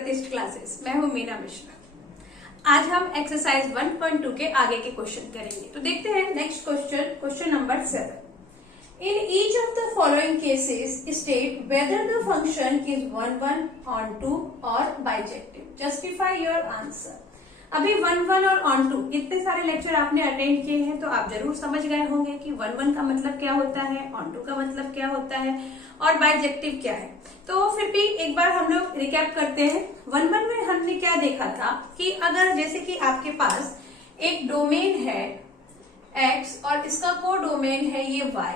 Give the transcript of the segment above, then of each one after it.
प्रतिष्ठ classes. मैं हूं मीना मिश्रा। आज हम एक्सरसाइज 1.2 के आगे के क्वेश्चन करेंगे। तो देखते हैं next question, question number 7। In each of the following cases state whether the function is 1, 1, on to और बाइजेक्टिव। Justify your answer. अभी 1, 1 और on to इतने सारे लेक्चर आपने अटेंड किए हैं तो आप जरूर समझ गए होंगे कि 1, 1 का मतलब क्या होता है, on to का मतलब क्या होता है और बाइजेक्टिव क्या है। तो फिर भी एक बार हम लोग रिकैप करते हैं। 1, 1 में हमने क्या देखा था कि अगर जैसे कि आपके पास एक डोमेन है x और इसका को डोमेन है ये y,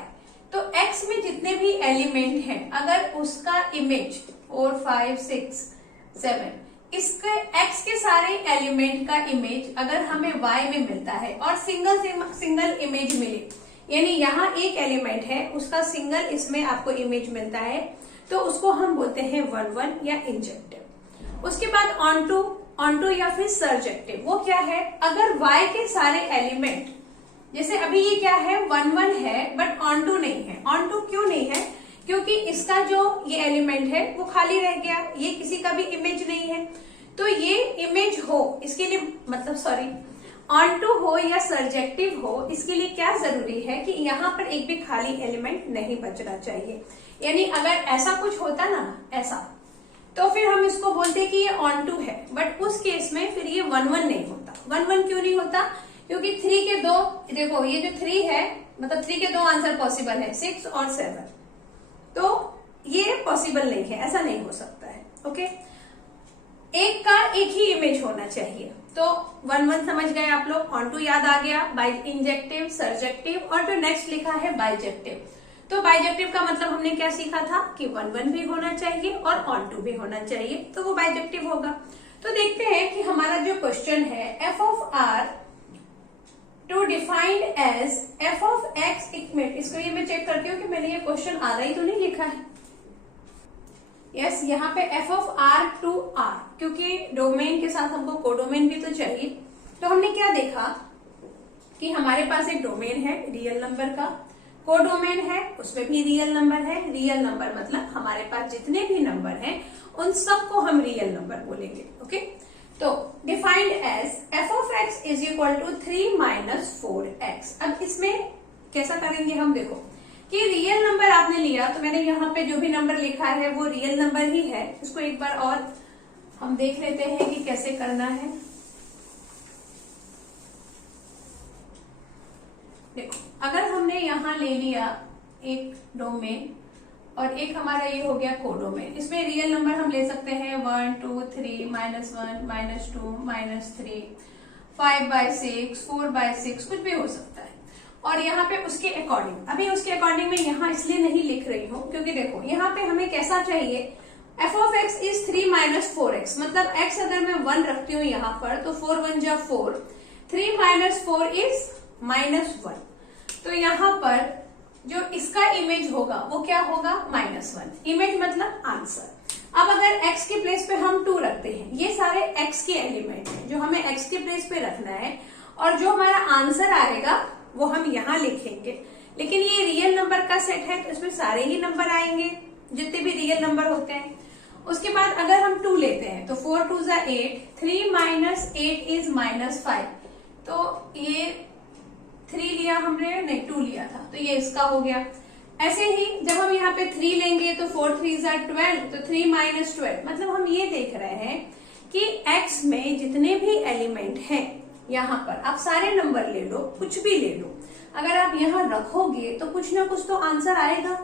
तो x में जितने भी एलिमेंट हैं अगर उसका इमेज 4, 5, 6, 7 इसके x के सारे एलिमेंट का इमेज अगर हमें y में मिलता है और सिंगल इमेज मिले, यानी यहाँ एक एलिमेंट है उसका सिंगल इसमें आपको इमेज मिलता है, तो उसको हम बोलते हैं 1, 1 या इंजेक्टिव। उसके बाद ऑन टू या फिर सर्जेक्टिव। वो क्या है, अगर y के सारे एलिमेंट, जैसे अभी ये क्या है 1, 1 है बट ऑन टू नहीं है। ऑन टू क्यों नहीं है, क्योंकि इसका जो ये एलिमेंट है वो खाली रह गया, ये किसी का भी इमेज नहीं है। तो ये इमेज हो इसके लिए, मतलब सॉरी, ऑन टू हो या सर्जेक्टिव हो, इसके लिए क्या जरूरी है कि यहाँ पर एक भी खाली एलिमेंट नहीं बचना चाहिए। यानी अगर ऐसा कुछ होता ना, ऐसा, तो फिर हम इसको बोलते कि ये ऑन टू है, बट उस केस में फिर ये 1, 1 नहीं होता। 1, 1 क्यों नहीं होता, क्योंकि 3 के दो, देखो ये जो 3 है, मतलब 3 के दो आंसर पॉसिबल है, 6 और 7, तो ये पॉसिबल नहीं है, ऐसा नहीं हो सकता है। ओके, एक का एक ही इमेज होना चाहिए। तो 1, 1 समझ गए आप लोग, ऑन टू याद आ गया, बाई इंजेक्टिव, सर्जेक्टिव और जो नेक्स्ट लिखा है बाइजेक्टिव। तो बाइजेक्टिव का मतलब हमने क्या सीखा था कि 1, 1 भी होना चाहिए और ऑन टू भी होना चाहिए, तो वो बाइजेक्टिव होगा। तो देखते हैं कि हमारा जो क्वेश्चन है f of R to defined as f of x, एक मिनट इसको ये मैं चेक करती हूँ कि मैंने ये क्वेश्चन आधा ही तो नहीं लिखा है। यस, यहाँ पे f of R to R, क्योंकि डोमेन के साथ हमको कोडोमेन भी तो चाहिए। तो हमने क्या देखा कि हमारे पास एक डोमेन है रियल नंबर का, कोडोमेन है उसमें भी रियल नंबर है। रियल नंबर मतलब हमारे पास जितने भी नंबर हैं उन सबको हम रियल नंबर बोलेंगे। ओके, तो defined as f of x is equal to 3 - 4x। अब इसमें कैसा करेंगे हम, देखो कि रियल नंबर आपने लिया, तो मैंने यहाँ पे जो भी नंबर लिखा है वो रियल नंबर ही है। इसको एक बार और हम देख लेते हैं कि कैसे करना है। देखो, अगर हमने यहाँ ले लिया एक डोमेन और एक हमारा ये हो गया कोडोमेन, इसमें रियल नंबर हम ले सकते हैं 1, 2, 3, -1, -2, -3, 5/6, 4/6, कुछ भी हो सकता है। और यहाँ पे उसके अकॉर्डिंग, अभी उसके अकॉर्डिंग में यहाँ इसलिए नहीं लिख रही हूँ क्योंकि देखो यहाँ पे हमें कैसा चाहिए, F of x is 3 - 4x, मतलब x अगर मैं 1 रखती हूँ यहाँ पर तो 4 1 जा 4, 3 - 4 इज -1। तो यहाँ पर जो इसका इमेज होगा वो क्या होगा, -1। इमेज मतलब आंसर। अब अगर x के प्लेस पे हम 2 रखते हैं, ये सारे x के एलिमेंट हैं जो हमें x के प्लेस पे रखना है, और जो हमारा आंसर आएगा वो हम यहाँ लिखेंगे। लेकिन ये रियल नंबर का सेट है तो इसमें सारे ही नंबर आएंगे जितने भी रियल नंबर होते हैं। उसके बाद अगर हम 2 लेते हैं तो 4 2 जा 8, 3 - 8 इज -5, तो ये 3 लिया हमने, नहीं 2 लिया था, तो ये इसका हो गया। ऐसे ही जब हम यहाँ पे 3 लेंगे तो 4 3 जा 12, तो 3 - 12, मतलब हम ये देख रहे हैं कि x में जितने भी एलिमेंट हैं, यहाँ पर आप सारे नंबर ले लो, कुछ भी ले लो, अगर आप यहाँ रखोगे तो कुछ ना कुछ तो आंसर आएगा,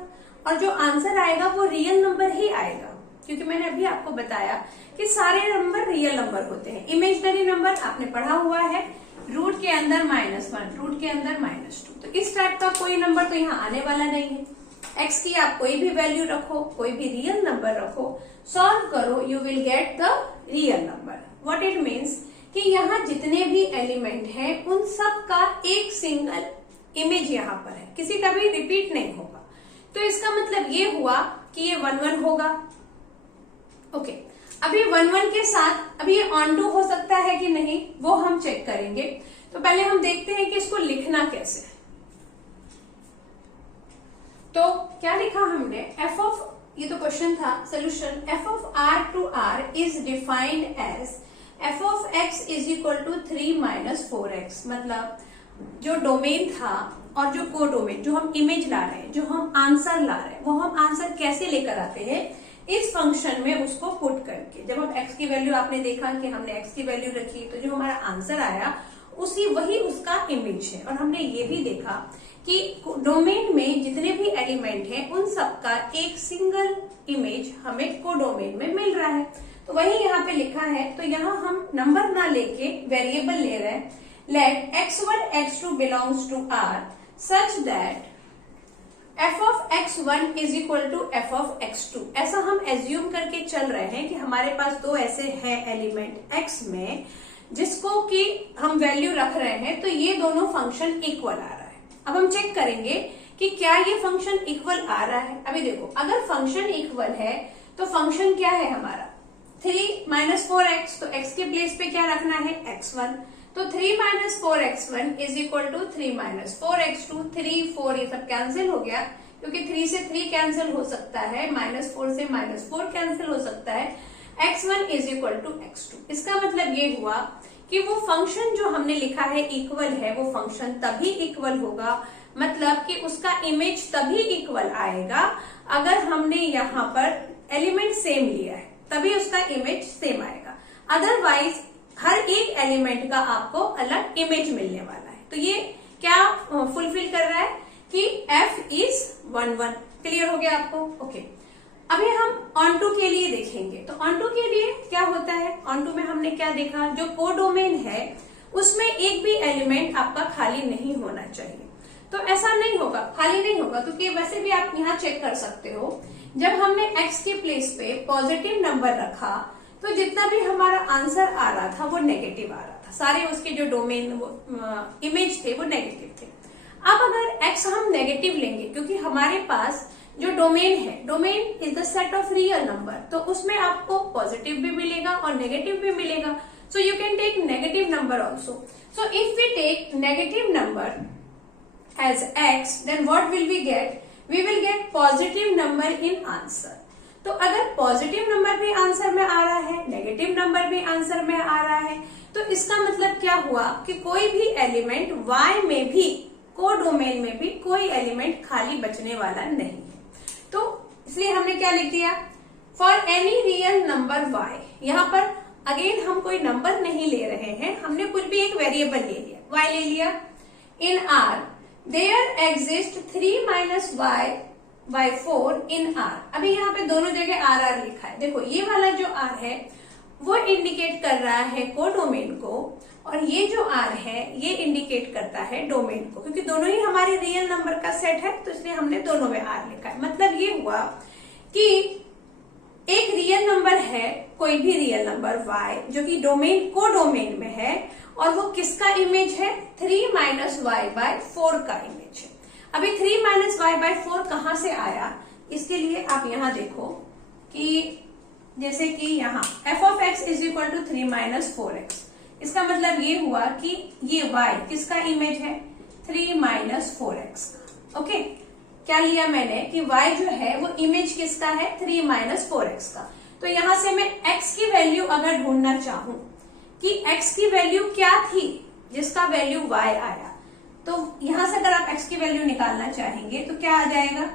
और जो आंसर आएगा वो रियल नंबर ही आएगा, क्योंकि मैंने अभी आपको बताया कि सारे नंबर रियल नंबर होते हैं। इमेजनरी नंबर आपने पढ़ा हुआ है, रूट के अंदर -1, रूट के अंदर -2, तो इस टाइप का कोई नंबर तो यहाँ आने वाला नहीं है। एक्स की आप कोई भी वैल्यू रखो, कोई भी रियल नंबर रखो, सॉल्व करो, you will get the real number. What it means कि यहाँ जितने भी एलिमेंट हैं उन सब का एक सिंगल इमेज यहाँ पर है, किसी का भी रिपीट नहीं होगा। तो इसका मतलब ये हुआ कि ये 1, 1 होगा। ओके, अभी 1, 1 के साथ अभी ये ऑन टू हो सकता है कि नहीं वो हम चेक करेंगे। तो पहले हम देखते हैं कि इसको लिखना कैसे है। तो क्या लिखा हमने, एफ ऑफ ये तो क्वेश्चन था, solution f of R to R is defined as f of x is equal to 3 minus 4x। मतलब जो डोमेन था और जो को डोमेन, जो हम इमेज ला रहे हैं, जो हम आंसर ला रहे हैं, वो हम आंसर कैसे लेकर आते हैं, इस फंक्शन में उसको पुट करके। जब हम x की वैल्यू, आपने देखा कि हमने x की वैल्यू रखी, तो जो हमारा आंसर आया वही उसका इमेज है। और हमने ये भी देखा कि डोमेन में जितने भी एलिमेंट हैं उन सबका एक सिंगल इमेज हमें को डोमेन में मिल रहा है। तो वही यहाँ पे लिखा है। तो यहाँ हम नंबर ना लेके वेरिएबल ले रहे हैं। Let x1 x2 belongs to R such that f of x1 is equal to f of x2। ऐसा हम एज्यूम करके चल रहे हैं कि हमारे पास दो ऐसे हैं एलिमेंट x में जिसको कि हम वैल्यू रख रहे हैं, तो ये दोनों फंक्शन इक्वल आ रहा है। अब हम चेक करेंगे कि क्या ये फंक्शन इक्वल आ रहा है। अभी देखो, अगर फंक्शन इक्वल है तो फंक्शन क्या है हमारा 3 माइनस 4x, तो x के प्लेस पे क्या रखना है x1। तो 3 minus 4x1 is equal to 3 minus 4x2। 3 4 ये सब कैंसिल हो गया, क्योंकि 3 से 3 कैंसिल हो सकता है, -4 से -4 कैंसिल हो सकता है। x1 is equal to x2। इसका मतलब ये हुआ कि वो फंक्शन जो हमने लिखा है इक्वल है, वो फंक्शन तभी इक्वल होगा, मतलब कि उसका इमेज तभी इक्वल आएगा अगर हमने यहाँ पर एलिमेंट सेम लिया है, तभी उसका इमेज सेम आएगा। अदरवाइज हर एक एलिमेंट का आपको अलग इमेज मिलने वाला है। तो ये क्या फुलफिल कर रहा है कि f इज 1 1। क्लियर हो गया आपको? ओके। अभी हम ऑन2 के लिए देखेंगे। तो ऑन2 के लिए क्या होता है, ऑन2 में हमने क्या देखा, जो कोडोमेन है उसमें एक भी एलिमेंट आपका खाली नहीं होना चाहिए। तो ऐसा नहीं होगा, खाली नहीं होगा, क्योंकि वैसे भी आप यहाँ चेक कर सकते हो, जब हमने x के प्लेस पे पॉजिटिव नंबर रखा तो जितना भी हमारा आंसर आ रहा था वो नेगेटिव आ रहा था। सारे उसके जो डोमेन इमेज थे वो नेगेटिव थे। अब अगर x हम नेगेटिव लेंगे, क्योंकि हमारे पास जो डोमेन है, domain is the set of real number, तो उसमें आपको पॉजिटिव भी मिलेगा और नेगेटिव भी मिलेगा। So you can take negative number also. So if we take negative number as x, then what will we get? We will get positive number in answer. तो अगर पॉजिटिव नंबर भी answer में आ रहा है, negative number भी answer में आ रहा है, तो इसका मतलब क्या हुआ कि कोई भी एलिमेंट y में भी, को डोमेन में भी कोई एलिमेंट खाली बचने वाला नहीं है। तो इसलिए हमने क्या लिख दिया, for any real number y। यहाँ पर अगेन हम कोई नंबर नहीं ले रहे हैं, हमने कुछ भी एक वेरिएबल ले लिया, y ले लिया। In R there exist 3 minus y by 4 in R। अभी यहाँ पे दोनों जगह R लिखा है। देखो, ये वाला जो R है वो इंडिकेट कर रहा है को डोमेन को, और ये जो R है ये इंडिकेट करता है डोमेन को, क्योंकि दोनों ही हमारे रियल नंबर का सेट है, तो इसलिए हमने दोनों में R लिखा है। मतलब ये हुआ कि एक रियल नंबर है, कोई भी रियल नंबर y, जो कि डोमेन को डोमेन में है, और वो किसका इमेज है? 3 माइनस वाई बाय 4 का इमेज है। अभी 3 माइनस वाई बाय 4 कहां से आया, इसके लिए आप यहां देखो कि जैसे कि यहाँ f of x is equal to 3 minus 4x। इसका मतलब ये हुआ कि ये y किसका इमेज है? 3 माइनस 4x का। ओके, क्या लिया मैंने कि y जो है वो इमेज किसका है? 3 माइनस 4x का। तो यहां से मैं x की वैल्यू अगर ढूंढना चाहूं कि x की वैल्यू क्या थी जिसका वैल्यू y आया, तो यहां से अगर आप x की वैल्यू निकालना चाहेंगे तो क्या आ जाएगा?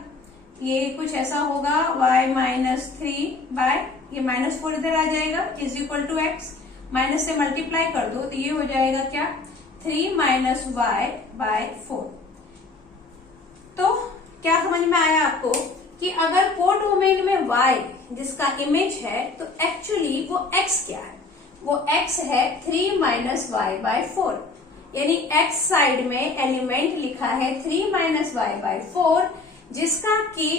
ये कुछ ऐसा होगा, y माइनस 3 बाय, ये -4 इधर आ जाएगा, is equal to x, minus से मल्टीप्लाई कर दो तो ये हो जाएगा क्या? 3 माइनस वाई बाय 4। तो क्या समझ में आया आपको कि अगर को डोमेन में y जिसका इमेज है, तो एक्चुअली वो x क्या है? वो x है 3 माइनस वाई बाय 4, यानी x साइड में एलिमेंट लिखा है 3 माइनस वाई बाय 4, जिसका कि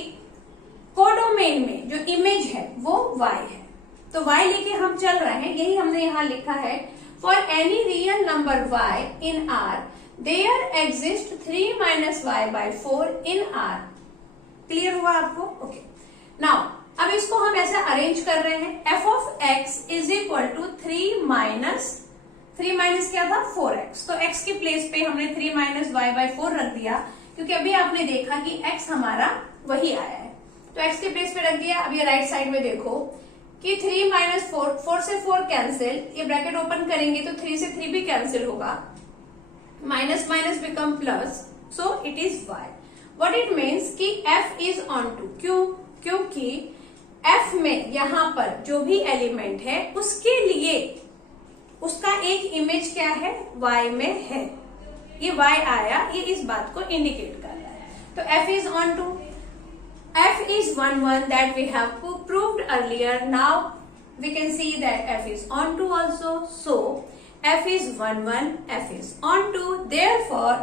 कोडोमेन में जो इमेज है वो y है। तो y लेके हम चल रहे हैं, यही हमने यहाँ लिखा है, for any real number y in R there exist 3 minus y by 4 in R। Clear हुआ आपको? ओके, नाउ अब इसको हम ऐसे अरेंज कर रहे हैं, f of x is equal to 3 minus क्या था? 4x। तो x के प्लेस पे हमने 3 माइनस वाई बाय 4 रख दिया, क्योंकि अभी आपने देखा कि x हमारा वही आया है, तो x के प्लेस पे रख दिया। अब ये राइट साइड में देखो कि 3 माइनस 4, 4 से 4 कैंसिल, ये ब्रैकेट ओपन करेंगे तो 3 से 3 भी कैंसिल होगा, minus minus become plus, so it is y। What it means कि f इज ऑन टू। क्यों? क्योंकि f में यहां पर जो भी एलिमेंट है उसके लिए उसका एक इमेज क्या है, y में है। ये y आया, ये इस बात को इंडिकेट कर रहा है। तो f is onto, f is 1 1 that we have proved earlier. Now we can see that f is on to also. So f is 1 1, f is on to. Therefore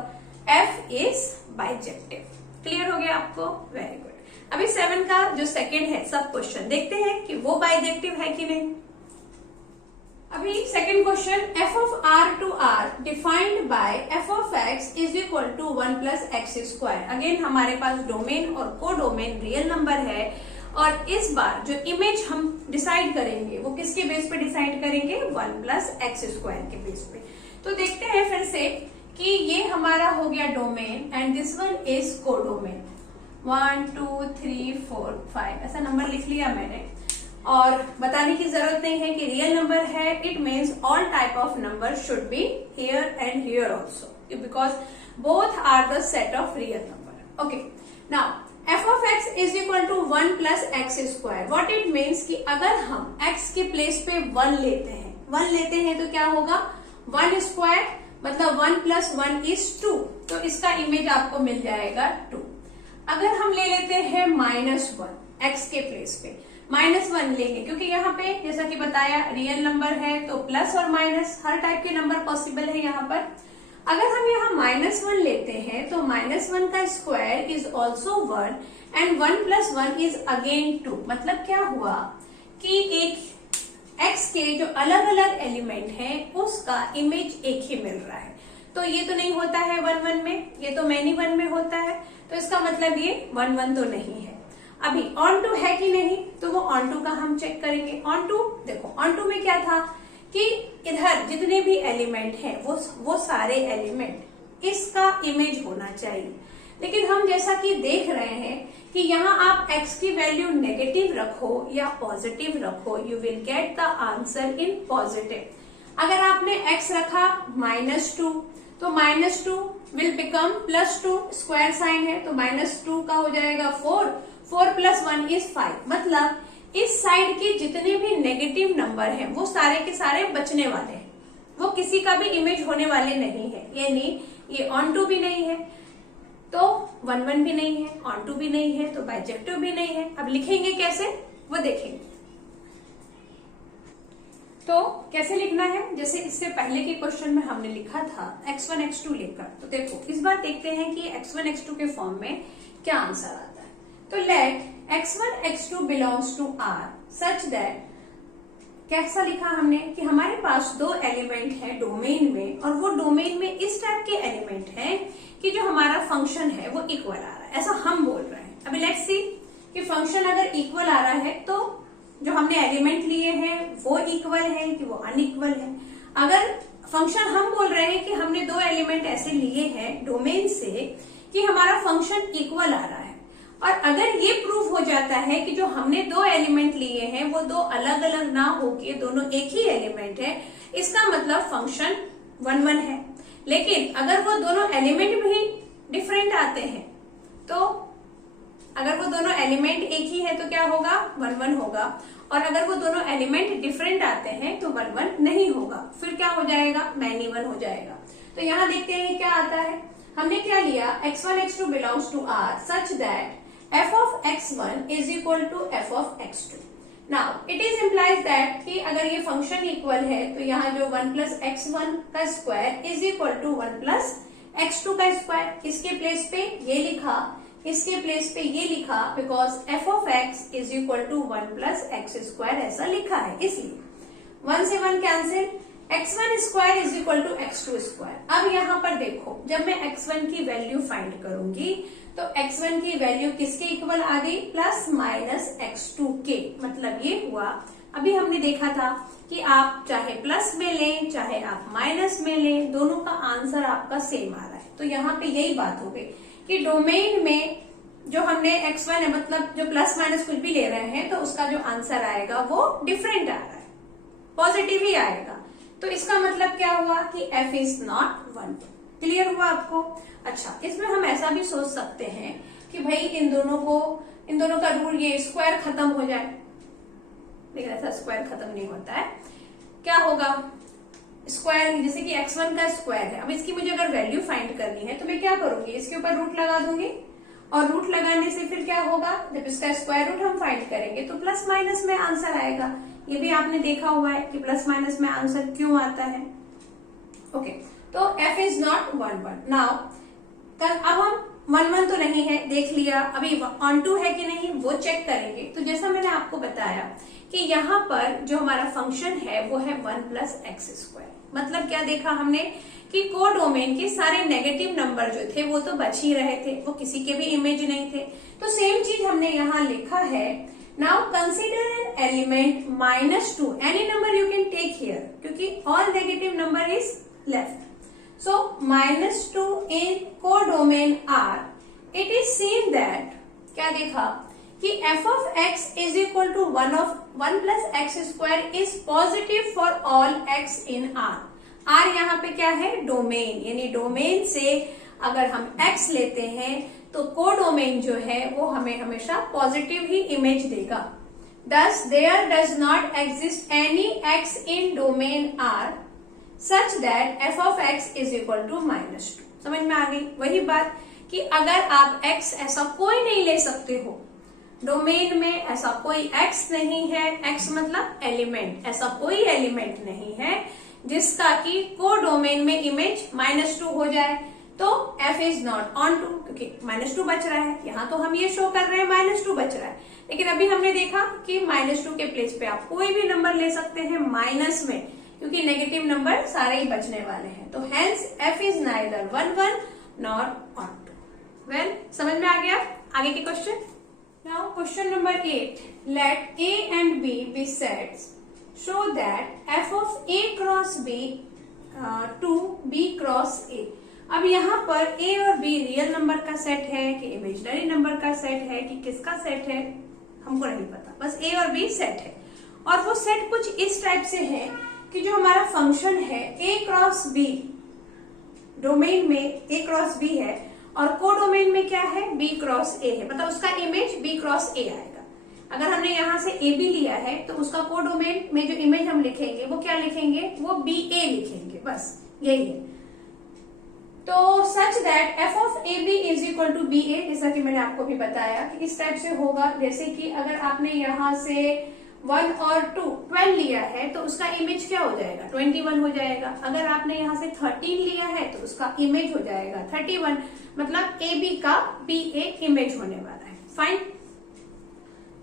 f is bijective. Clear हो गया आपको? Very good. अभी 7 का जो second है सब question देखते हैं कि वो बाइजेक्टिव है कि नहीं। अभी second question, f of r to r defined by f of x is equal to 1 plus x square. Again हमारे पास डोमेन और को डोमेन रियल नंबर है, और इस बार जो इमेज हम डिसाइड करेंगे वो किसके बेस पे डिसाइड करेंगे, 1 प्लस एक्स स्क्वायर के बेस पे। तो देखते हैं फिर से कि ये हमारा हो गया domain and this one is को डोमेन। 1 2 3 4 5 ऐसा नंबर लिख लिया मैंने, और बताने की जरूरत नहीं है कि रियल नंबर है। It means all type of number should be here and here also, because both are the set of real number. Okay, now f of x is equal to 1 plus x square. What it means कि अगर हम x के place पे 1 लेते हैं तो क्या होगा, 1 स्क्वायर मतलब 1 प्लस 1 इज 2, तो इसका इमेज आपको मिल जाएगा 2। अगर हम ले लेते हैं -1 x के प्लेस पे, -1 लेंगे क्योंकि यहाँ पे जैसा कि बताया रियल नंबर है, तो प्लस और माइनस हर टाइप के नंबर पॉसिबल है यहाँ पर। अगर हम यहाँ -1 लेते हैं तो -1 का square is also 1 and 1 plus 1 is again 2। मतलब क्या हुआ कि एक x के जो अलग अलग एलिमेंट हैं उसका इमेज एक ही मिल रहा है। तो ये तो नहीं होता है 1 1 में, ये तो मैनी 1 में होता है, तो इसका मतलब ये 1 1 तो नहीं है। अभी ऑन टू है कि नहीं, तो वो ऑन टू का हम चेक करेंगे। ऑन टू देखो, ऑन टू में क्या था कि इधर जितने भी एलिमेंट हैं वो सारे एलिमेंट इसका इमेज होना चाहिए। लेकिन हम जैसा कि देख रहे हैं कि यहाँ आप x की वैल्यू नेगेटिव रखो या पॉजिटिव रखो, you will get the answer in positive. अगर आपने x रखा -2 तो -2 विल बिकम +2, स्क्वायर साइन है तो -2 का हो जाएगा 4, 4 प्लस 1 इज 5। मतलब इस साइड के जितने भी नेगेटिव नंबर हैं वो सारे के सारे बचने वाले हैं, वो किसी का भी इमेज होने वाले नहीं है। यानी ये ऑन टू भी नहीं है तो 1 1 भी नहीं है, ऑन टू भी नहीं है तो बाइजेक्टिव भी नहीं है। अब लिखेंगे कैसे वो देखेंगे। तो कैसे लिखना है, जैसे इससे पहले के क्वेश्चन में हमने लिखा था x1 x2 लेकर, तो देखो इस बार देखते हैं कि x1 x2 के फॉर्म में क्या आंसर आता है। तो let x1 x2 belongs to R such that, कैसा लिखा हमने कि हमारे पास दो एलिमेंट है डोमेन में, और वो डोमेन में इस टाइप के एलिमेंट हैं कि जो हमारा फंक्शन है वो इक्वल आ रहा है, ऐसा हम बोल रहे हैं। अभी लेट्स सी कि फंक्शन अगर इक्वल आ रहा है तो जो हमने एलिमेंट लिए हैं वो इक्वल है कि वो अनइक्वल है। अगर फंक्शन हम बोल रहे हैं कि हमने दो एलिमेंट ऐसे लिए हैं डोमेन से कि हमारा फंक्शन इक्वल आ रहा है, और अगर ये प्रूव हो जाता है कि जो हमने दो एलिमेंट लिए हैं वो दो अलग अलग ना होके दोनों एक ही एलिमेंट है, इसका मतलब फंक्शन 1 1 है। लेकिन अगर वो दोनों एलिमेंट भी डिफरेंट आते हैं, तो अगर वो दोनों एलिमेंट एक ही है तो क्या होगा, 1 1 होगा, और अगर वो दोनों एलिमेंट डिफरेंट आते हैं तो 1 1 नहीं होगा, फिर क्या हो जाएगा, मैनी 1 हो जाएगा। तो यहाँ देखते हैं क्या आता है। हमने क्या लिया, x1 x2 belongs to R such that f of x1 is equal to f of x2. Now it is implies that कि अगर ये फंक्शन इक्वल है तो यहाँ जो 1 plus x1 का square is equal to 1 plus x2 का square, इसके प्लेस पे ये लिखा, इसके प्लेस पे ये लिखा, because f of x is equal to 1 plus x square ऐसा लिखा है, इसलिए 1 से 1 cancel, x1 square is equal to x2 square. अब यहाँ पर देखो, जब मैं x1 की वैल्यू फाइंड करूंगी तो x1 की वैल्यू किसके इक्वल आ गई, प्लस माइनस x2 के। मतलब ये हुआ, अभी हमने देखा था कि आप चाहे प्लस में लें चाहे आप माइनस में लें, दोनों का आंसर आपका सेम आ रहा है। तो यहाँ पे यही बात हो गई कि डोमेन में जो हमने x1 है, मतलब जो प्लस माइनस कुछ भी ले रहे हैं, तो उसका जो आंसर आएगा वो डिफरेंट आ रहा है, पॉजिटिव ही आएगा। तो इसका मतलब क्या हुआ कि f इज नॉट 1। क्लियर हुआ आपको? अच्छा, इसमें हम ऐसा भी सोच सकते हैं कि भाई इन दोनों का रूल ये स्क्वायर खत्म हो जाए, लेकिन ऐसा स्क्वायर खत्म नहीं होता है। क्या होगा? स्क्वायर, जैसे कि x1 का स्क्वायर है, अब इसकी मुझे अगर वैल्यू फाइंड करनी है तो मैं क्या करूंगी, इसके ऊपर रूट लगा दूंगी, और रूट लगाने से फिर क्या होगा, जब इसका स्क्वायर रूट हम फाइंड करेंगे तो प्लस माइनस में आंसर आएगा। ये भी आपने देखा हुआ है कि प्लस माइनस में आंसर क्यों आता है। ओके, तो f इज नॉट 1 1। नाउ अब हम 1 1 तो नहीं है, देख लिया, अभी ऑन टू है कि नहीं वो चेक करेंगे। तो जैसा मैंने आपको बताया कि यहाँ पर जो हमारा फंक्शन है वो है 1 प्लस एक्स स्क्वायर। मतलब क्या देखा हमने कि कोडोमेन के सारे नेगेटिव नंबर जो थे वो तो बच ही रहे थे, वो किसी के भी इमेज नहीं थे। तो सेम चीज हमने यहाँ लिखा है, now consider an element -2, any number you can take here, क्योंकि all negative number is left. So -2 in codomain R, it is seen that, क्या देखा कि f of x is equal to 1 plus x square is positive for all x in R। R यहाँ पे क्या है? Domain, यानी domain से अगर हम x लेते हैं तो कोडोमेन जो है वो हमें हमेशा पॉजिटिव ही इमेज देगा। Thus there does not exist any x in domain R such that f of x is equal to -2। समझ में आ गई? वही बात कि अगर आप x ऐसा कोई नहीं ले सकते हो, डोमेन में ऐसा कोई x नहीं है, x मतलब एलिमेंट, ऐसा कोई एलिमेंट नहीं है जिसका कि कोडोमेन में इमेज -2 हो जाए, तो f is not onto, क्योंकि -2 बच रहा है। यहाँ तो हम ये शो कर रहे हैं -2 बच रहा है, लेकिन अभी हमने देखा कि -2 के प्लेस पे आप कोई भी नंबर ले सकते हैं माइनस में, क्योंकि नेगेटिव नंबर सारे ही बचने वाले हैं। तो hence f is neither 1 1 nor onto. Well, समझ में आ गया? आगे के question. Now question number 8. Let A and B be sets. Show that f of A cross B to B cross A. अब यहाँ पर A और B रियल नंबर का सेट है कि इमेजिनरी नंबर का सेट है कि किसका सेट है, हमको नहीं पता, बस A और B सेट है। और वो सेट कुछ इस टाइप से है कि जो हमारा फंक्शन है A क्रॉस B, डोमेन में A क्रॉस B है और कोडोमेन में क्या है? B क्रॉस A है, मतलब उसका इमेज B क्रॉस A आएगा। अगर हमने यहाँ से AB लिया है तो उसका कोडोमेन में जो इमेज हम लिखेंगे वो क्या लिखेंगे? वो BA लिखेंगे, बस यही है। तो such that f of AB is equal to BA, जैसा कि मैंने आपको भी बताया कि इस टाइप से होगा। जैसे कि अगर आपने यहाँ से 1 और 2 12 लिया है तो उसका इमेज क्या हो जाएगा? 21 हो जाएगा। अगर आपने यहाँ से 13 लिया है तो उसका इमेज हो जाएगा 31, मतलब AB का BA इमेज होने वाला है। फाइन।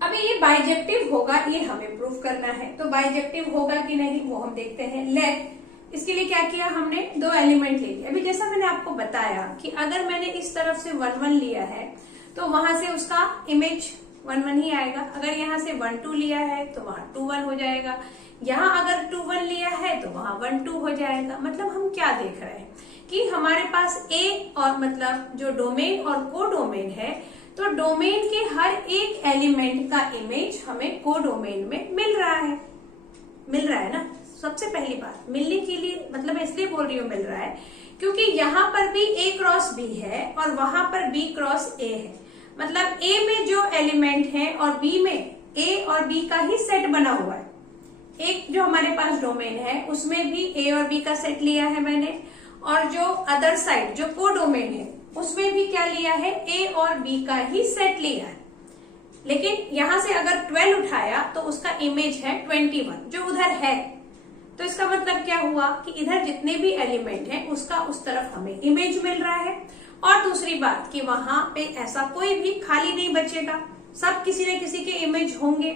अभी ये बाइजेक्टिव होगा, ये हमें प्रूव करना है। तो बाइजेक्टिव होगा कि नहीं वो हम देखते हैं। लेट, इसके लिए क्या किया हमने? 2 एलिमेंट ले लिया। अभी जैसा मैंने आपको बताया कि अगर मैंने इस तरफ से 1 1 लिया है तो वहां से उसका इमेज 1 1 ही आएगा। अगर यहाँ से 1 2 लिया है तो वहां 2 1 हो जाएगा। यहाँ अगर 2 1 लिया है तो वहां 1 2 हो जाएगा। मतलब हम क्या देख रहे हैं कि हमारे पास A और मतलब जो डोमेन और कोडोमेन है, तो डोमेन के हर एक एलिमेंट का इमेज हमें कोडोमेन में मिल रहा है ना। सबसे पहली बात, मिलने के लिए मतलब मैं इसलिए बोल रही हूँ मिल रहा है क्योंकि यहाँ पर भी A क्रॉस B है और वहां पर B क्रॉस A है। मतलब A में जो एलिमेंट है और B में A और B का ही सेट बना हुआ है। एक जो हमारे पास डोमेन है उसमें भी A और B का सेट लिया है मैंने, और जो अदर साइड जो कोडोमेन है उसमें भी क्या लिया है? A और B का ही सेट लिया है। लेकिन यहां से अगर 12 उठाया तो उसका इमेज है 21 जो उधर है। तो इसका मतलब क्या हुआ कि इधर जितने भी एलिमेंट हैं उसका उस तरफ हमें इमेज मिल रहा है। और दूसरी बात कि वहां पे ऐसा कोई भी खाली नहीं बचेगा, सब किसी न किसी के इमेज होंगे।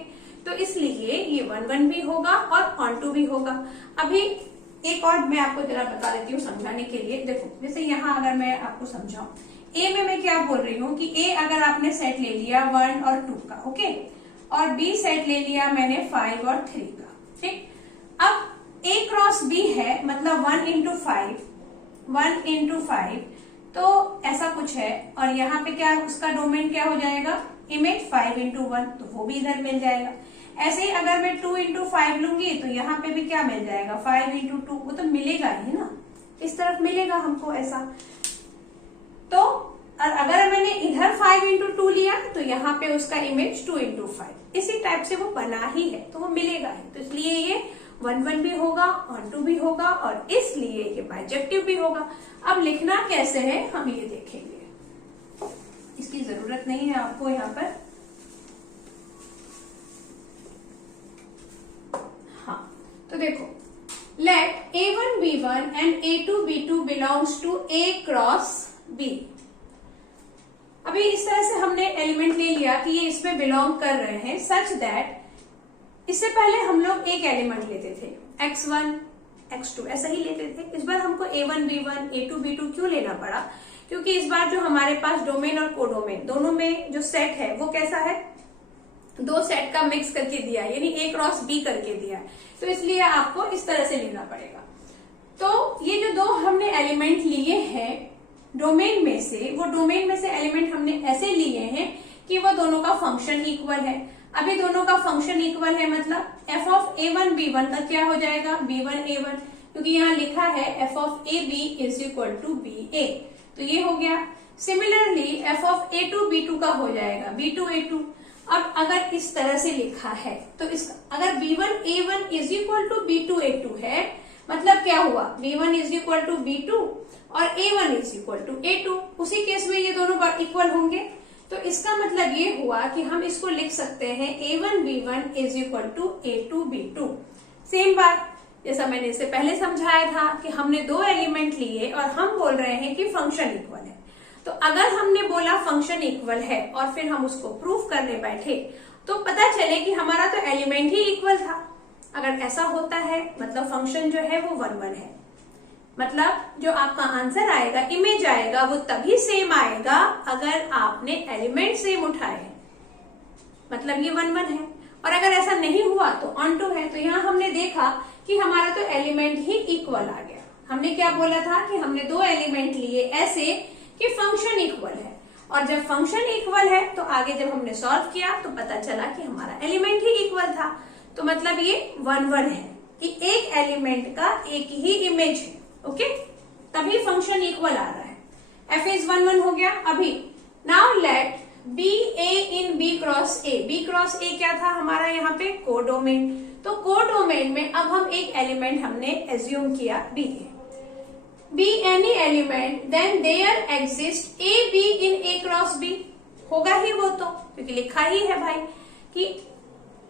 तो इसलिए ये 1 1 भी होगा और ऑन टू भी होगा। अभी एक और मैं आपको जरा बता देती हूँ समझाने के लिए। देखो, जैसे यहाँ अगर मैं आपको समझाऊं, A में मैं क्या बोल रही हूँ कि A अगर आपने सेट ले लिया 1 और 2 का, ओके, और B सेट ले लिया मैंने 5 और 3 का, ठीक। अब A क्रॉस B है, मतलब 1 into 5, तो ऐसा कुछ है, और यहाँ पे क्या उसका डोमेन क्या हो जाएगा, इमेज 5 into 1, तो वो भी इधर मिल जाएगा। ऐसे ही अगर मैं 2 into 5 लूंगी तो यहाँ पे भी क्या मिल जाएगा, 5 into 2, वो तो मिलेगा ही ना, इस तरफ मिलेगा हमको ऐसा। तो और अगर मैंने इधर 5 into 2 लिया तो यहाँ पे उसका इमेज 2 into 5, इसी टाइप से वो बना ही है, तो वो मिलेगा ही। तो इसलिए ये 1 1 भी होगा, ऑन टू भी होगा, और इसलिए ये बाइजेक्टिव भी होगा। अब लिखना कैसे है हम ये देखेंगे, इसकी जरूरत नहीं है आपको यहाँ पर। हाँ, तो देखो, let A1 B1 and A2 B2 belongs to A cross B। अभी इस तरह से हमने एलिमेंट ले लिया कि ये इसमें बिलोंग कर रहे हैं, सच दैट इससे पहले हम लोग एक एलिमेंट लेते थे x1 x2 ऐसा ही लेते थे। इस बार हमको A1 B1 A2 B2 क्यों लेना पड़ा, क्योंकि इस बार जो हमारे पास डोमेन और कोडोमेन दोनों में जो सेट है वो कैसा है, दो सेट का मिक्स करके दिया है, यानी A क्रॉस B करके दिया है, तो इसलिए आपको इस तरह से लेना पड़ेगा। तो ये जो दो हमने एलिमेंट लिए हैं डोमेन में से, वो डोमेन में से एलिमेंट हमने ऐसे लिए हैं कि वो दोनों का फंक्शन इक्वल है। अभी दोनों का फंक्शन इक्वल है, मतलब f of A1 B1 का क्या हो जाएगा, B1 A1, क्योंकि यहाँ लिखा है f of AB is equal to BA, तो ये हो गया। Similarly f of A2 B2 का हो जाएगा B2 A2। अब अगर इस तरह से लिखा है तो इसका अगर B1 A1 is equal to B2 A2 है, मतलब क्या हुआ, B1 is equal to B2 और A1 is equal to A2, उसी केस में ये दोनों इक्वल होंगे। तो इसका मतलब ये हुआ कि हम इसको लिख सकते हैं A1 B1 is equal to A2 B2। Same बात जैसा मैंने इससे पहले समझाया था कि हमने दो एलिमेंट लिए और हम बोल रहे हैं कि फंक्शन इक्वल है। तो अगर हमने बोला फंक्शन इक्वल है और फिर हम उसको प्रूफ करने बैठे तो पता चले कि हमारा तो एलिमेंट ही इक्वल था। अगर ऐसा होता है मतलब फंक्शन जो है वो 1 1 है, मतलब जो आपका आंसर आएगा, इमेज आएगा, वो तभी सेम आएगा अगर आपने एलिमेंट सेम उठाए हैं, मतलब ये 1 1 है। और अगर ऐसा नहीं हुआ तो ऑन टू है। तो यहाँ हमने देखा कि हमारा तो एलिमेंट ही इक्वल आ गया। हमने क्या बोला था कि हमने दो एलिमेंट लिए ऐसे कि फंक्शन इक्वल है, और जब फंक्शन इक्वल है तो आगे जब हमने सॉल्व किया तो पता चला कि हमारा एलिमेंट ही इक्वल था। तो मतलब ये 1 1 है कि एक एलिमेंट का एक ही इमेज है, ओके, तभी फंक्शन इक्वल आ रहा है। f इज 1 1 हो गया। अभी now let B A in B cross A. B cross A क्या था हमारा यहाँ पे, कोडोमेन। तो कोडोमेन में अब हम एक एलिमेंट हमने एज्यूम किया बी है। B any element then there exist A B in A cross B, होगा ही वो तो, क्योंकि लिखा ही है भाई कि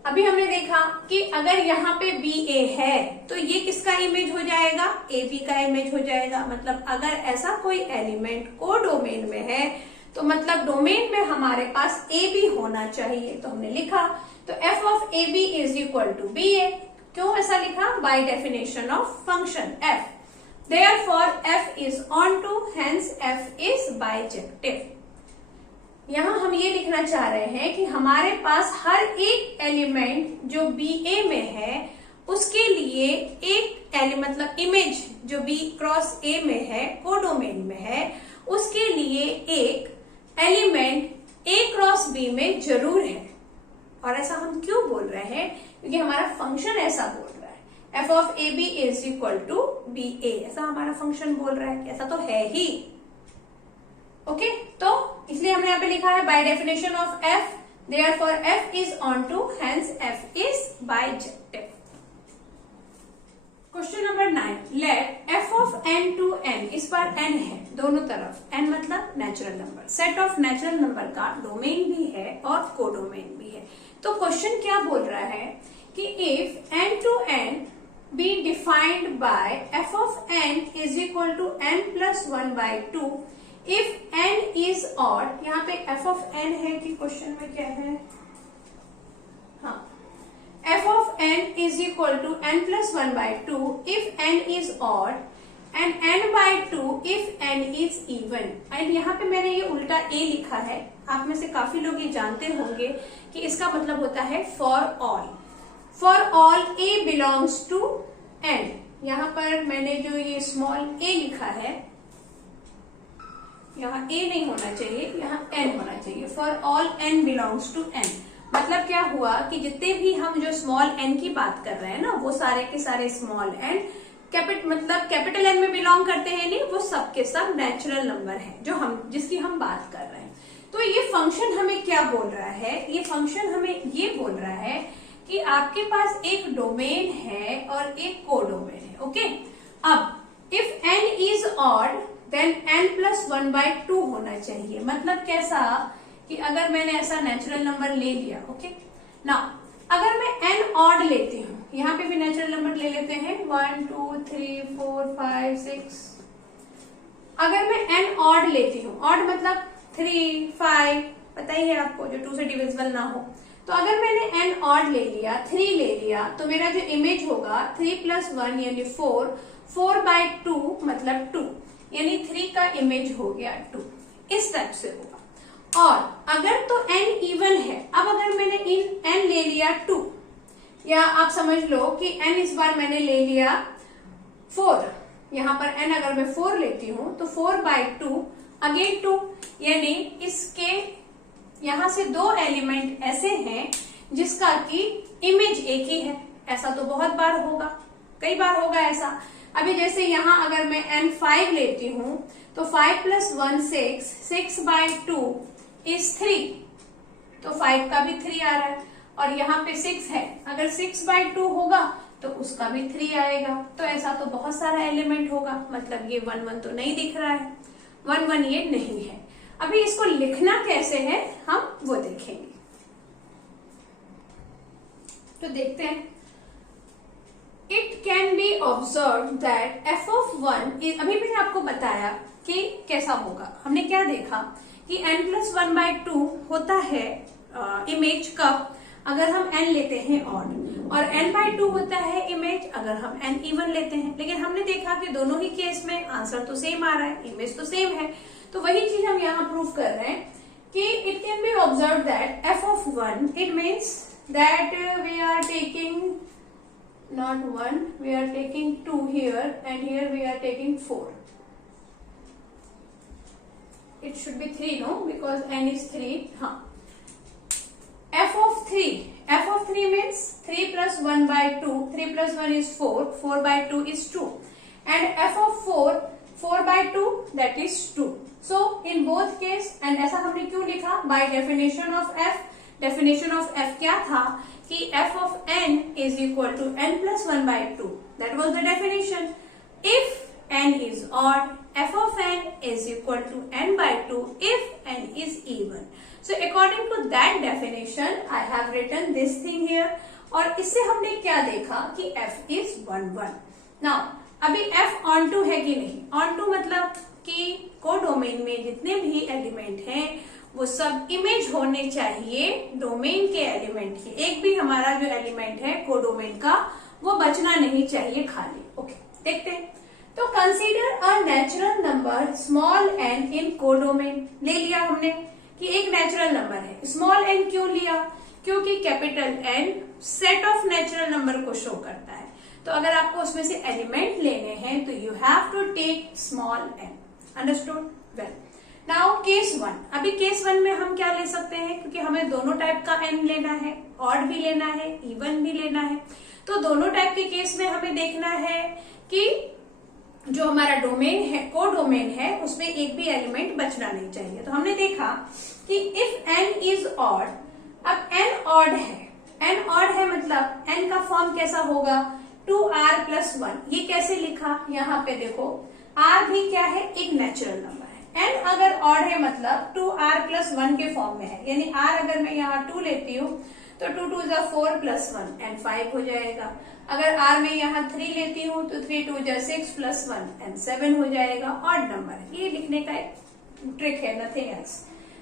अभी हमने देखा कि अगर यहाँ पे बी ए है तो ये किसका इमेज हो जाएगा, ए बी का इमेज हो जाएगा। मतलब अगर ऐसा कोई एलिमेंट कोडोमेन में है तो मतलब डोमेन में हमारे पास ए बी होना चाहिए। तो हमने लिखा तो f of A B is equal to B A. क्यों ऐसा लिखा, by definition of function f, therefore f is onto, hence f is bijective। यहाँ हम ये लिखना चाह रहे हैं कि हमारे पास हर एक एलिमेंट जो बी ए में है उसके लिए एक मतलब इमेज जो बी क्रॉस ए में है, कोडोमेन में है, उसके लिए एक एलिमेंट ए क्रॉस बी में जरूर है। और ऐसा हम क्यों बोल रहे हैं, क्योंकि हमारा फंक्शन ऐसा बोल रहा है, f of A B is equal to B A, ऐसा हमारा फंक्शन बोल रहा है, ऐसा तो है ही। ओके, तो इसलिए हमने यहाँ पे लिखा है बाय definition of f, therefore f is onto, hence f is bijective। Question number 9, let f of n to n, इस बार n है दोनों तरफ, n मतलब natural number, set of natural number का डोमेन भी है और कोडोमेन भी है। तो क्वेश्चन क्या बोल रहा है कि if n to n be defined by f of n is equal to n plus 1 by 2, if n is odd, यहाँ पे f of n है कि क्वेश्चन में क्या है, हाँ, f of n is equal to n plus 1 by 2 if n is odd and n by 2 if n is even। And यहाँ पे मैंने ये उल्टा a लिखा है, आप में से काफी लोग ये जानते होंगे कि इसका मतलब होता है for all. For all a belongs to n, यहाँ पर मैंने जो ये स्मॉल a लिखा है यहाँ a नहीं होना चाहिए, यहाँ n होना चाहिए। For all n belongs to n, मतलब क्या हुआ कि जितने भी हम जो स्मॉल n की बात कर रहे हैं ना, वो सारे के सारे स्मॉल n मतलब कैपिटल N में बिलोंग करते हैं नहीं, वो सब के सब नेचुरल नंबर है जो जिसकी हम बात कर रहे हैं। तो ये फंक्शन हमें क्या बोल रहा है, ये फंक्शन हमें ये बोल रहा है कि आपके पास एक डोमेन है और एक कोडोमेन है। ओके, अब if n is odd then n+1/2 होना चाहिए। मतलब कैसा कि अगर मैंने ऐसा नेचुरल नंबर ले लिया, ओके ना, अगर मैं n ऑड लेती हूँ, यहाँ पे भी नेचुरल नंबर ले लेते हैं 1 2 3 4 5 6, अगर मैं n ऑड लेती हूँ, ऑड मतलब 3 5, पता ही है आपको, जो 2 से डिविजिबल ना हो, तो अगर मैंने n ऑड ले लिया, 3 ले लिया, तो मेरा जो इमेज होगा 3 + 1 यानी 4, 4/2 मतलब 2, यानी 3 का इमेज हो गया 2, इस टाइप से होगा। और अगर तो n इवन है, अब अगर मैंने n ले लिया 2, या आप समझ लो कि n इस बार मैंने ले लिया 4, यहाँ पर n अगर मैं 4 लेती हूं तो 4/2 अगेन 2, यानी इसके यहां से 2 एलिमेंट ऐसे हैं जिसका कि इमेज एक ही है। ऐसा तो बहुत बार होगा, कई बार होगा ऐसा। अभी जैसे यहाँ अगर मैं n 5 लेती हूं तो 5 + 1 6, 6/2 is 3, तो 5 का भी 3 आ रहा है, और यहाँ पे 6 है, अगर 6/2 होगा तो उसका भी 3 आएगा। तो ऐसा तो बहुत सारा एलिमेंट होगा, मतलब ये 1 1 तो नहीं दिख रहा है, 1 1 ये नहीं है। अभी इसको लिखना कैसे है हम वो देखेंगे। तो देखते हैं, it can be observe that f(1) is, अभी मैंने आपको बताया कि कैसा होगा। हमने क्या देखा कि n+1/2 होता है इमेज कब, अगर हम n लेते हैं ऑड, और n/2 होता है इमेज अगर हम n इवन लेते हैं। लेकिन हमने देखा कि दोनों ही केस में आंसर तो सेम आ रहा है, इमेज तो सेम है। तो वही चीज हम यहाँ प्रूव कर रहे हैं कि it can be observe that f(1) it means that we are taking not 1, we are taking 2 here, and here we are taking 4. It should be 3, no, because n is 3. f(3) means 3 + 1/2, 3 + 1 is 4, 4/2 is 2, and f(4), 4/2 that is 2. So in both case, and ऐसा हमने क्यों लिखा, by definition of f, definition of f क्या था कि f of n is equal to n+1/2. That was the definition. If n is odd, f of n is equal to n/2 if n is even. So according to that definition, I have written this thing here. और इससे हमने क्या देखा कि f is 1 1. Now अभी f onto है कि नहीं, onto मतलब कि कोडोमेन में जितने भी एलिमेंट हैं वो सब इमेज होने चाहिए डोमेन के एलिमेंट की। एक भी हमारा जो एलिमेंट है कोडोमेन का वो बचना नहीं चाहिए खाली। ओके, देखते हैं। तो consider a natural number small n in codomain. ले लिया हमने कि एक नेचुरल नंबर है। स्मॉल n क्यों लिया, क्योंकि capital N set of natural number को शो करता है। तो अगर आपको उसमें से एलिमेंट लेने हैं तो you have to take small n। Understood? Well, now case 1। अभी केस 1 में हम क्या ले सकते हैं, क्योंकि हमें दोनों टाइप का n लेना है, ऑड भी लेना है, इवन भी लेना है। तो दोनों टाइप के केस में हमें देखना है कि जो हमारा डोमेन है, कोडोमेन है, उसमें एक भी एलिमेंट बचना नहीं चाहिए। तो हमने देखा कि इफ n इज ऑड, अब n ऑड है, n ऑड है मतलब n का फॉर्म कैसा होगा, 2r+1। ये कैसे लिखा, यहाँ पे देखो r भी क्या है, एक नेचुरल नंबर है। n अगर ऑड है मतलब 2r+1 के फॉर्म में है, यानी r अगर मैं यहाँ 2 लेती हूँ तो 2 2 जा 4 + 1 and 5 हो जाएगा। अगर r में यहाँ 3 लेती हूँ तो 3 2 जा 6 + 1 and 7 हो जाएगा। ऑड नंबर ये लिखने का एक ट्रिक है, nothing else.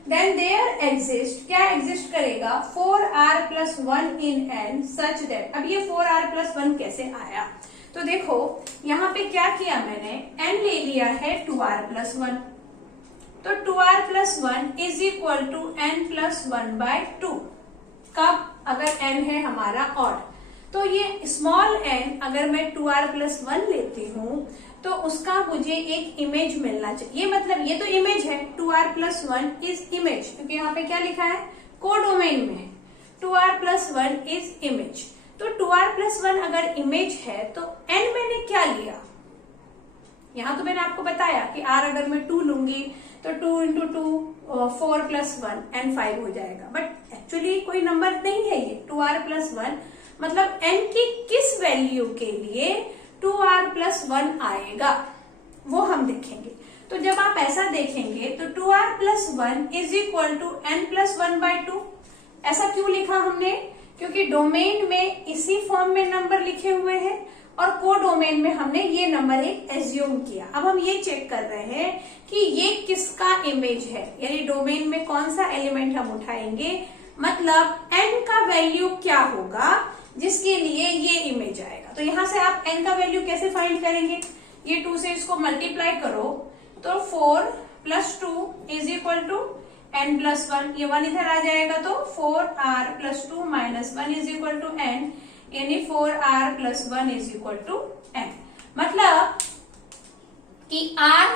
Then there exist, क्या एग्जिस्ट करेगा, 4r+1 in n such that. अब ये 4r+1 कैसे आया, तो देखो यहाँ पे क्या किया मैंने, n ले लिया है 2r+1, तो 2r+1 is equal to n+1/2। कब, अगर n है हमारा ऑड। तो ये स्मॉल n अगर मैं 2r+1 लेती हूँ तो उसका मुझे एक इमेज मिलना चाहिए। मतलब ये तो इमेज है, 2r+1 इज इमेज, क्योंकि यहाँ पे क्या लिखा है, कोडोमेन में है, 2r+1 इज इमेज। तो 2r+1 अगर इमेज है तो n मैंने क्या लिया, यहां तो मैंने आपको बताया कि r अगर मैं 2 लूंगी तो 2 इंटू 2 4+1 n 5 हो जाएगा, बट एक्चुअली कोई नंबर नहीं है ये 2r+1, मतलब n की किस वैल्यू के लिए 2r+1 आएगा वो हम देखेंगे। तो जब आप ऐसा देखेंगे तो 2r+1 is equal to n+1/2। ऐसा क्यों लिखा हमने, क्योंकि डोमेन में इसी फॉर्म में नंबर लिखे हुए हैं और कोडोमेन में हमने ये नंबर एक एज्यूम किया। अब हम ये चेक कर रहे हैं कि ये किसका इमेज है, यानी डोमेन में कौन सा एलिमेंट हम उठाएंगे, मतलब n का वैल्यू क्या होगा जिसके लिए ये इमेज आएगा। तो यहां से आप n का वैल्यू कैसे फाइंड करेंगे, ये 2 से इसको मल्टीप्लाई करो तो 4+2 इज इक्वल टू n+1, ये 1 इधर आ जाएगा तो 4r+2 - 1 is equal to n, यानी 4r+1 is equal to n। मतलब कि r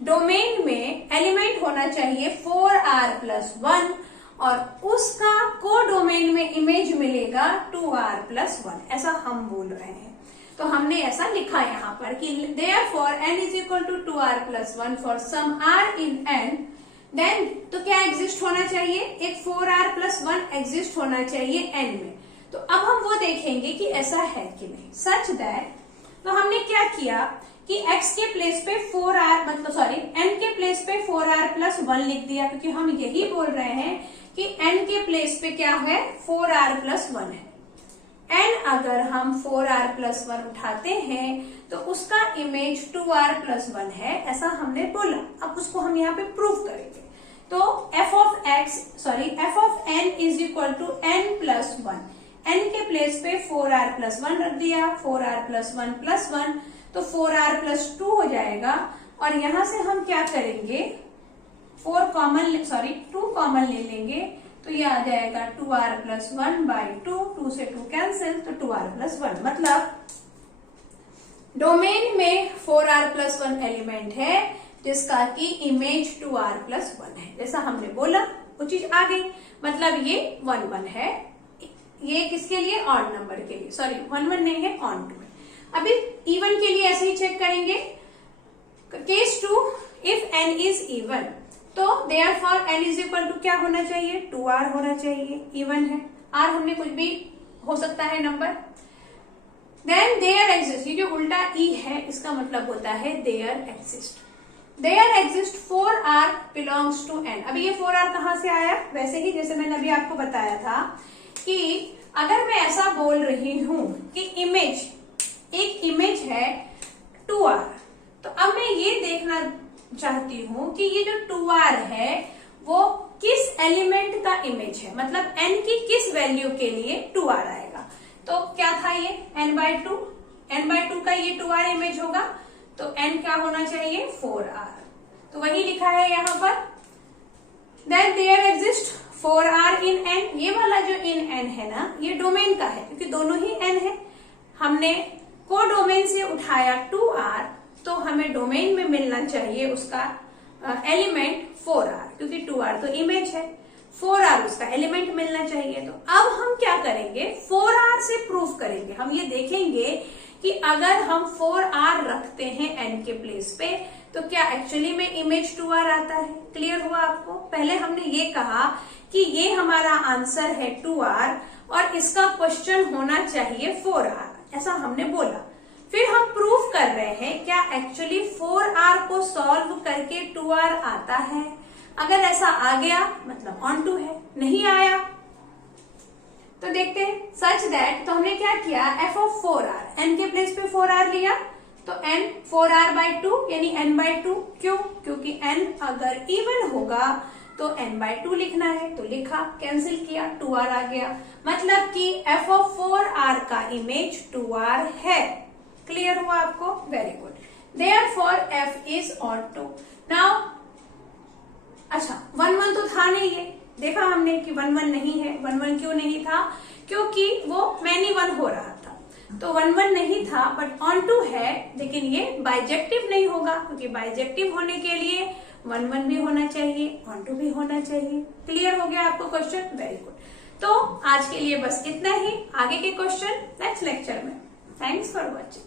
डोमेन में एलिमेंट होना चाहिए 4r+1 और उसका कोडोमेन में इमेज मिलेगा 2r+1, ऐसा हम बोल रहे हैं। तो हमने ऐसा लिखा यहाँ पर कि therefore n is equal to 2r+1 for some r in n, then तो क्या एग्जिस्ट होना चाहिए, एक 4r+1 एग्जिस्ट होना चाहिए n में। तो अब हम वो देखेंगे कि ऐसा है कि नहीं, सच दैट। तो हमने क्या किया कि x के प्लेस पे 4r मतलब सॉरी n के प्लेस पे 4r+1 लिख दिया, क्योंकि हम यही बोल रहे हैं कि n के प्लेस पे क्या है, 4r+1 है। n अगर हम 4r+1 उठाते हैं तो उसका इमेज 2r+1 है, ऐसा हमने बोला। अब उसको हम यहाँ पे प्रूव करेंगे। तो f of n is equal to n+1, n के प्लेस पे 4r+1 रख दिया, 4r+1+1 तो 4r+2 हो जाएगा। और यहां से हम क्या करेंगे, 2 कॉमन ले लेंगे तो ये आ जाएगा 2r+1/2, 2 से 2 कैंसिल तो 2r+1। मतलब डोमेन में 4r+1 एलिमेंट है जिसका कि इमेज 2r+1 है, जैसा हमने बोला वो चीज आ गई। मतलब ये 1 1 है, ये किसके लिए, ऑड नंबर के लिए, सॉरी 1 1 नहीं है, ऑन 2 है। अभी इवन के लिए ऐसे ही चेक करेंगे। Case 2, if n is even तो therefore n is equal to क्या होना चाहिए, 2r होना चाहिए, इवन है, r हमने कुछ भी हो सकता है नंबर। देन देयर एग्जिस्ट, ये जो उल्टा e है इसका मतलब होता है there exist 4r belongs to n। अभी ये 4r कहां से आया, वैसे ही जैसे मैंने अभी आपको बताया था कि अगर मैं ऐसा बोल रही हूं कि एक इमेज है 2r, तो अब मैं ये देखना चाहती हूं कि ये जो 2r है वो किस एलिमेंट का इमेज है, मतलब n की किस वैल्यू के लिए 2r आएगा। तो क्या था ये n/2 का ये 2r इमेज होगा, तो n क्या होना चाहिए, 4r। तो वही लिखा है यहाँ पर। Then there exist 4r in n, ये वाला जो इन n है ना ये डोमेन का है, क्योंकि दोनों ही n है। हमने कोडोमेन से उठाया 2r, तो हमें डोमेन में मिलना चाहिए उसका एलिमेंट 4r, क्योंकि 2r तो इमेज है, 4r उसका एलिमेंट मिलना चाहिए। तो अब हम क्या करेंगे, 4r से प्रूव करेंगे। हम ये देखेंगे कि अगर हम 4r रखते हैं n के प्लेस पे तो क्या एक्चुअली में इमेज 2r आता है। क्लियर हुआ आपको। पहले हमने ये कहा कि ये हमारा आंसर है 2r और इसका क्वेश्चन होना चाहिए 4r, ऐसा हमने बोला। फिर हम प्रूफ कर रहे हैं क्या एक्चुअली 4r को सॉल्व करके 2r आता है। अगर ऐसा आ गया मतलब ऑन टू है, नहीं आया तो देखते हैं। सच दैट, तो हमने क्या किया, f ऑफ 4r, n के प्लेस पे 4r लिया तो n 4r/2 यानी n/2। क्यों, क्योंकि n अगर इवन होगा तो n/2 लिखना है, तो लिखा, कैंसिल किया, 2r आ गया। मतलब कि f ऑफ 4r का इमेज 2r है। क्लियर हुआ आपको, very good. Therefore f is odd 2। Now अच्छा 1 1 तो था नहीं, ये देखा हमने कि 1 1 नहीं है। 1 1 क्यों नहीं था, क्योंकि वो मैनी 1 हो रहा था। तो 1-1 नहीं था, बट ऑन टू है, लेकिन ये बाइजेक्टिव नहीं होगा, क्योंकि बाइजेक्टिव होने के लिए 1-1 भी होना चाहिए, ऑन टू भी होना चाहिए। क्लियर हो गया आपको क्वेश्चन? Very good. तो आज के लिए बस इतना ही। आगे के क्वेश्चन नेक्स्ट लेक्चर में। Thanks for watching.